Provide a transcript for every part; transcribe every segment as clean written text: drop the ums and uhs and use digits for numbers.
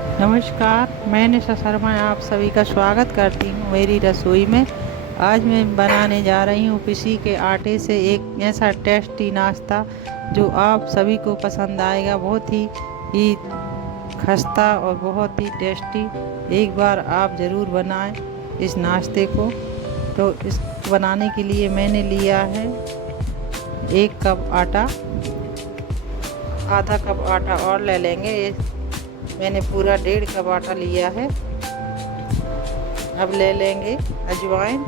नमस्कार, मैं निशा शर्मा आप सभी का स्वागत करती हूँ मेरी रसोई में। आज मैं बनाने जा रही हूँ पिसी के आटे से एक ऐसा टेस्टी नाश्ता जो आप सभी को पसंद आएगा। बहुत ही खस्ता और बहुत ही टेस्टी। एक बार आप ज़रूर बनाएं इस नाश्ते को। तो इस बनाने के लिए मैंने लिया है 1 कप आटा, आधा कप आटा और ले लेंगे। मैंने पूरा 1.5 कप आटा लिया है। अब ले लेंगे अजवाइन,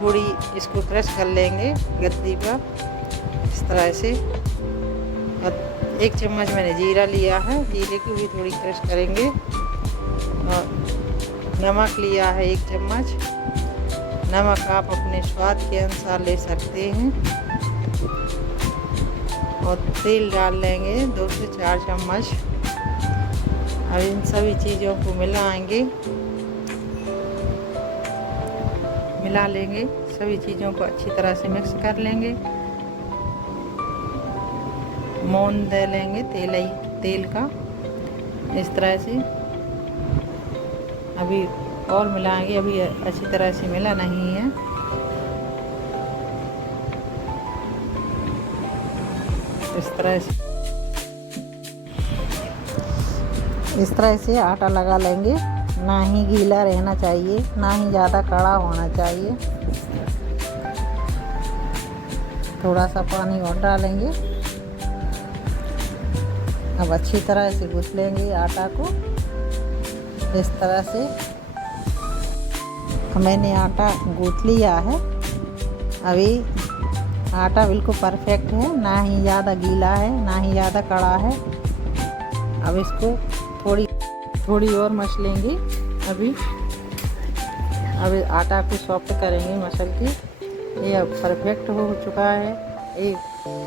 थोड़ी इसको क्रश कर लेंगे गद्दी पर इस तरह से। और 1 चम्मच मैंने जीरा लिया है, जीरे को भी थोड़ी क्रश करेंगे। और नमक लिया है 1 चम्मच। नमक आप अपने स्वाद के अनुसार ले सकते हैं। और तेल डाल लेंगे 2 से 4 चम्मच। अब इन सभी चीज़ों को मिला लेंगे। सभी चीज़ों को अच्छी तरह से मिक्स कर लेंगे। मोन दे लेंगे तेल का इस तरह से। अभी और मिलाएंगे, अभी अच्छी तरह से मिला नहीं है। इस तरह से आटा लगा लेंगे। ना ही गीला रहना चाहिए, ना ही ज़्यादा कड़ा होना चाहिए। थोड़ा सा पानी और डालेंगे। अब अच्छी तरह से गूँथ लेंगे आटा को इस तरह से। मैंने आटा गूँथ लिया है। अभी आटा बिल्कुल परफेक्ट है, ना ही ज़्यादा गीला है ना ही ज़्यादा कड़ा है। अब इसको थोड़ी और मसलेंगे। अभी आटा को सॉफ्ट करेंगे मसल के। ये अब परफेक्ट हो चुका है। ये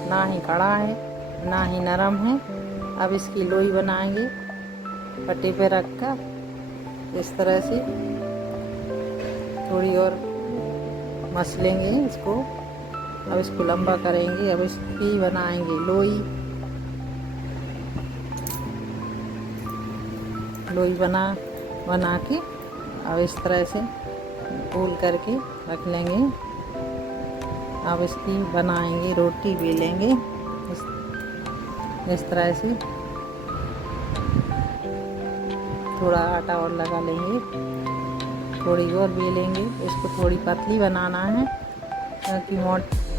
ना ही कड़ा है ना ही नरम है। अब इसकी लोई बनाएंगे पट्टी पे रख कर इस तरह से। थोड़ी और मसलेंगे इसको। अब इसको लंबा करेंगे। अब इसकी बनाएंगे लोई बना के अब इस तरह से गोल करके रख लेंगे। अब इसकी बनाएंगे रोटी बेलेंगे इस तरह से। थोड़ा आटा और लगा लेंगे, थोड़ी और बेलेंगे। इसको थोड़ी पतली बनाना है क्योंकि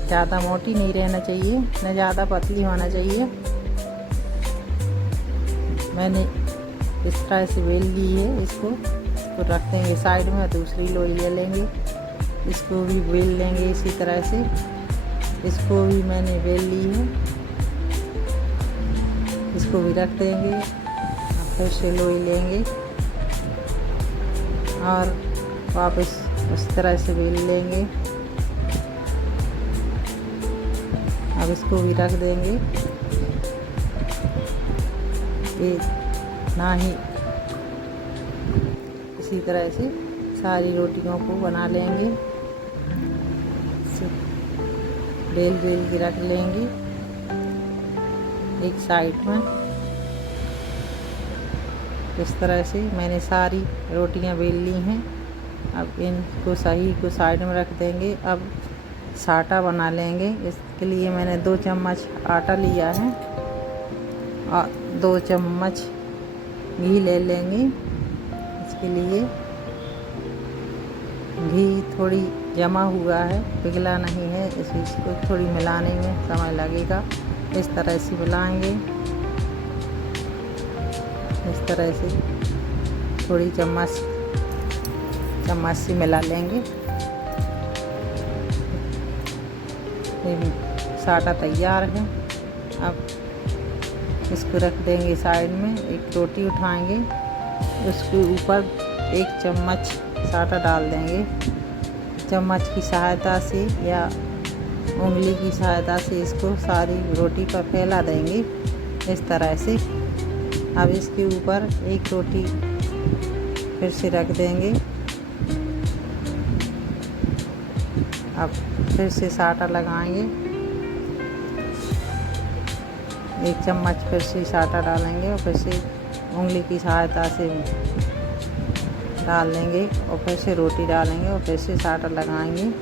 ज़्यादा मोटी नहीं रहना चाहिए न ज़्यादा पतली होना चाहिए। मैंने इस तरह से बेल ली है। इसको तो रख देंगे साइड में। दूसरी लोई ले लेंगे, इसको भी बेल लेंगे इसी तरह से। इसको भी मैंने बेल ली है, इसको भी रख देंगे। फिर से लोई लेंगे और वापस उस तरह से बेल लेंगे। अब इसको भी रख देंगे। ये ना ही इसी तरह से सारी रोटियों को बना लेंगे। बेल के रख लेंगे एक साइड में इस तरह से। मैंने सारी रोटियां बेल ली हैं। अब इनको सही को साइड में रख देंगे। अब साटा बना लेंगे। इसके लिए मैंने 2 चम्मच आटा लिया है और 2 चम्मच घी ले लेंगे। इसके लिए घी थोड़ी जमा हुआ है, पिघला नहीं है, इसको थोड़ी मिलाने में समय लगेगा। इस तरह से मिलाएंगे। इस तरह से थोड़ी चम्मच से मिला लेंगे। साटा तैयार है। अब इसको रख देंगे साइड में। एक रोटी उठाएंगे, उसके ऊपर 1 चम्मच साटा डाल देंगे। चम्मच की सहायता से या उंगली की सहायता से इसको सारी रोटी पर फैला देंगे इस तरह से। अब इसके ऊपर 1 रोटी फिर से रख देंगे। अब फिर से साटा लगाएंगे। 1 चम्मच फिर से साटा डालेंगे और फिर से उंगली की सहायता से डाल लेंगे और फिर से रोटी डालेंगे और फिर से साटर लगाएंगे।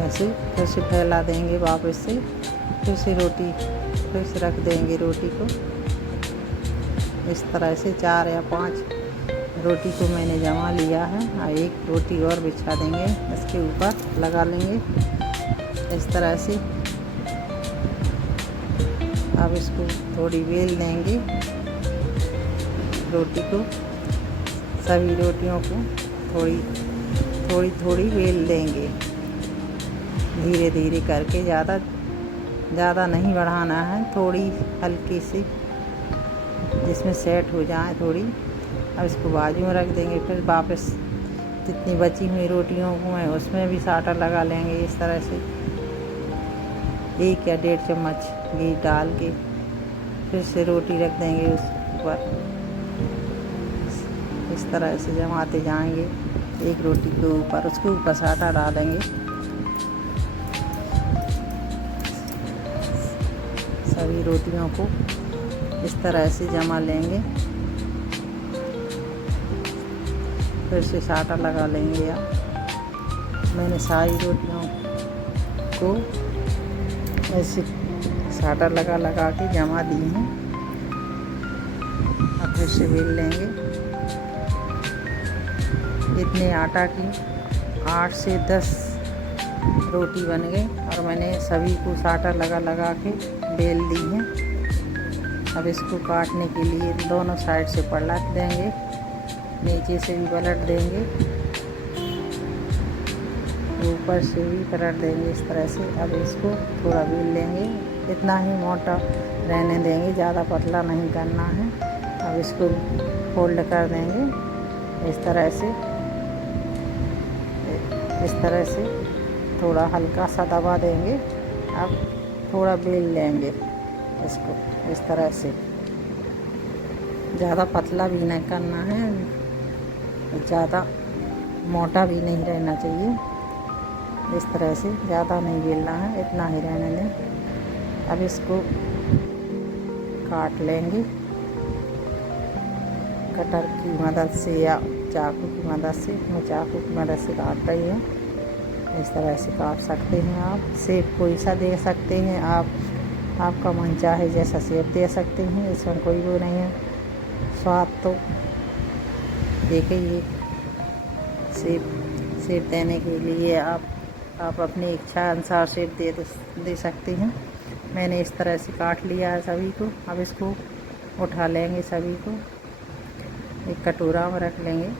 ऐसे फिर से फैला देंगे वापस से, फिर से रोटी फिर से रख देंगे रोटी को। इस तरह से 4 या 5 रोटी को मैंने जमा लिया है। और एक रोटी और बिछा देंगे, इसके ऊपर लगा लेंगे इस तरह से। अब इसको थोड़ी बेल देंगे रोटी को, सभी रोटियों को थोड़ी थोड़ी बेल देंगे धीरे धीरे करके। ज़्यादा नहीं बढ़ाना है, थोड़ी हल्की सी जिसमें सेट हो जाए थोड़ी। अब इसको बाजू में रख देंगे। फिर वापस जितनी बची हुई रोटियों को हैं उसमें भी साटर लगा लेंगे इस तरह से। 1 या 1.5 चम्मच घी डाल के फिर से रोटी रख देंगे उस ऊपर। इस तरह से जमाते जाएंगे एक रोटी के ऊपर, उसके ऊपर साटा डालेंगे। सभी रोटियों को इस तरह से जमा लेंगे, फिर से साटा लगा लेंगे। या मैंने सारी रोटियों को ऐसे साटा लगा के जमा दी हैं। अब फिर से बेल लेंगे। इतने आटा की 8 से 10 रोटी बन गई और मैंने सभी को साटा लगा के बेल दी है। अब इसको काटने के लिए दोनों साइड से पलट देंगे, नीचे से भी पलट देंगे, ऊपर से भी पलट देंगे इस तरह से। अब इसको थोड़ा बेल लेंगे, इतना ही मोटा रहने देंगे, ज़्यादा पतला नहीं करना है। अब इसको फोल्ड कर देंगे इस तरह से थोड़ा हल्का सा दबा देंगे। अब थोड़ा बेल लेंगे इसको इस तरह से, ज़्यादा पतला भी नहीं करना है, ज़्यादा मोटा भी नहीं रहना चाहिए। इस तरह से ज़्यादा नहीं बेलना है, इतना ही रहने दें। अब इसको काट लेंगे कटर की मदद से या चाकू की मदद से। मैं चाकू की मदद से काट रही हूँ। इस तरह से काट सकते हैं आप, शेप कोई सा दे सकते हैं आप, आपका मन चाहे जैसा शेप दे सकते हैं, इसमें कोई वो नहीं है। स्वाद तो एक ही शेप देने के लिए आप अपनी इच्छा अनुसार शेप दे सकते हैं। मैंने इस तरह से काट लिया है सभी को। अब इसको उठा लेंगे, सभी को एक कटोरा में रख लेंगे।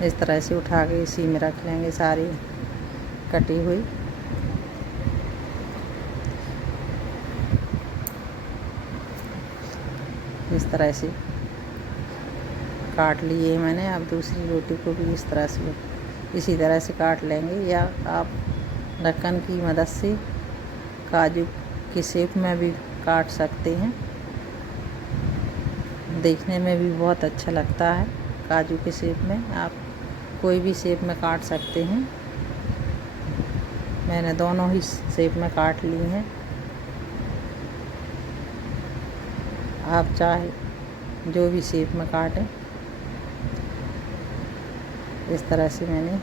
इस तरह से उठा के इसी में रख लेंगे सारी कटी हुई। इस तरह से काट लिए मैंने। अब दूसरी रोटी को भी इसी तरह से काट लेंगे, या आप ढक्कन की मदद से काजू की शेप में भी काट सकते हैं। देखने में भी बहुत अच्छा लगता है काजू के शेप में। आप कोई भी शेप में काट सकते हैं। मैंने दोनों ही शेप में काट ली हैं। आप चाहे जो भी शेप में काटें। इस तरह से मैंने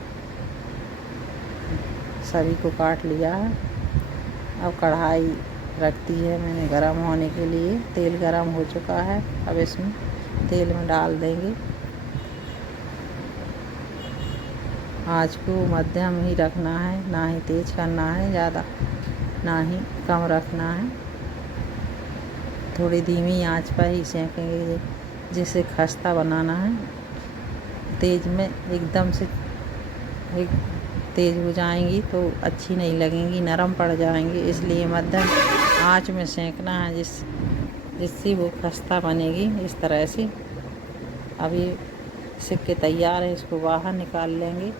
सभी को काट लिया है। अब कढ़ाई रखती है मैंने गरम होने के लिए। तेल गरम हो चुका है। अब इसमें तेल में डाल देंगे। आँच को मध्यम ही रखना है, ना ही तेज़ करना है ज़्यादा, ना ही कम रखना है। थोड़ी धीमी आंच पर ही सेकेंगे, जिसे खस्ता बनाना है। तेज़ में एकदम से तेज़ हो जाएंगी तो अच्छी नहीं लगेंगी, नरम पड़ जाएंगी। इसलिए मध्यम आंच में सेंकना है, जिससे वो खस्ता बनेगी इस तरह से। अब ये सिक्के तैयार है, इसको बाहर निकाल लेंगे।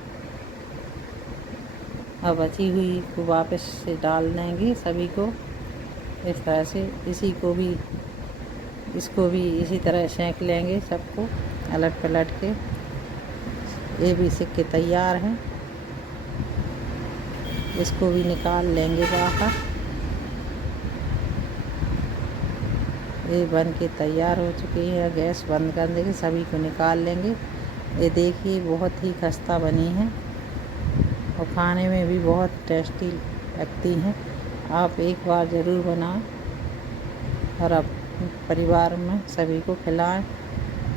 अब बची हुई को वापस से डाल देंगे सभी को इस तरह से। इसको भी इसी तरह सेंक लेंगे सबको अलट पलट के। ये भी सिक्के तैयार हैं, इसको भी निकाल लेंगे बाहर। ये बन के तैयार हो चुकी है। गैस बंद कर देंगे, सभी को निकाल लेंगे। ये देखिए बहुत ही खस्ता बनी है और खाने में भी बहुत टेस्टी लगती हैं। आप एक बार ज़रूर बनाएं और अपने परिवार में सभी को खिलाएं।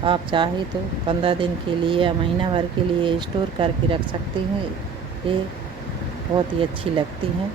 आप चाहे तो 15 दिन के लिए या महीना भर के लिए स्टोर करके रख सकती हैं। ये बहुत ही अच्छी लगती हैं।